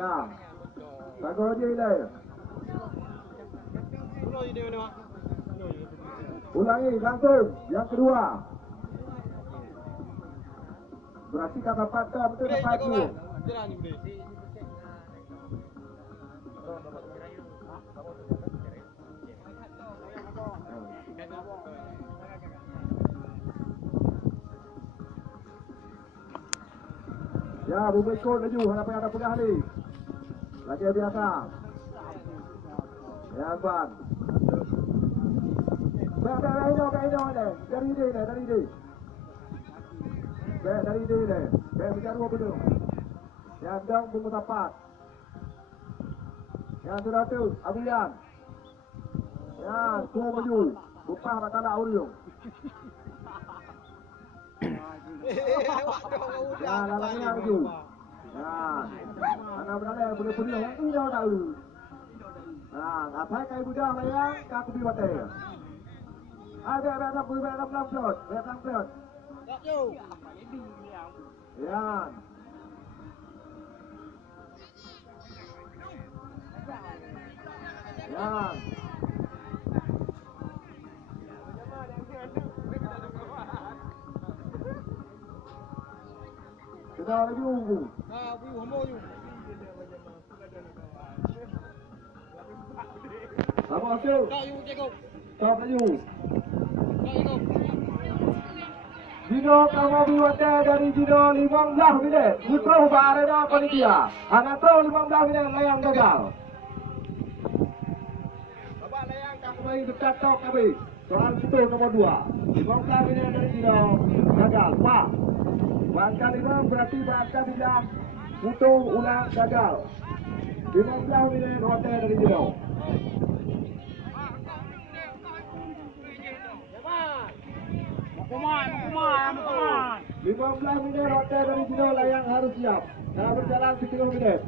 Nah, bagus je ini. Ulangi langsung yang kedua. Berarti kata patah betul dapat tu. Ya, bumi ikut laju. Harapan ada pegang ni. Lagi biasa. Ya, Abang. Baik ini. Dari ini. Baik dari ini. Baik macam dua betul. Yang dong bumi tapak. Yang sudah tu, Abian. Ya, semua maju. Bupah bakal nak uriung. Ya, lalangnya maju. Ya, anak berada boleh yang ini dah tahu. Nah, apa kayak budak layang, kau pergi batai. Ada pelan-pelan. Ya. Ya. Kita lagi unggu. Apa tu? Stop laju. Dino kamu biwata dari Dino 15 minit. Putra Arena Panitia. Anato 15 minit layang gagal. Bapak layang kami dekat tok kami. Soal itu nomor 2. 15 minit dari Dino gagal. Pak. Bangkan 5 berarti bangkan 3 putus ulang gagal. 15 minit hotel dari Dino. Hukuman. 15 minit hotel dari Dino layang harus siap. Dah berjalan 30 minit.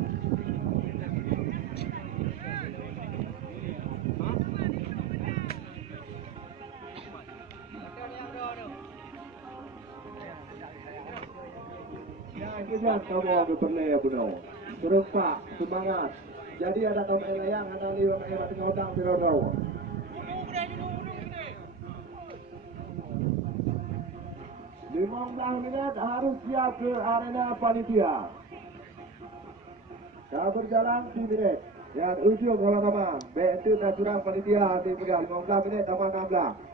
Kejar kamu berlaya bunuh. Serempak, semangat. Jadi ada kaum layang, ada liwang hebat tengah udang birau. Lima 15 minit harus siap ke arena panitia. Dah berjalan 10 minit. Dan ujung kalau nama. Baik itu dah curang panitia di pegang 15 minit tambah 16.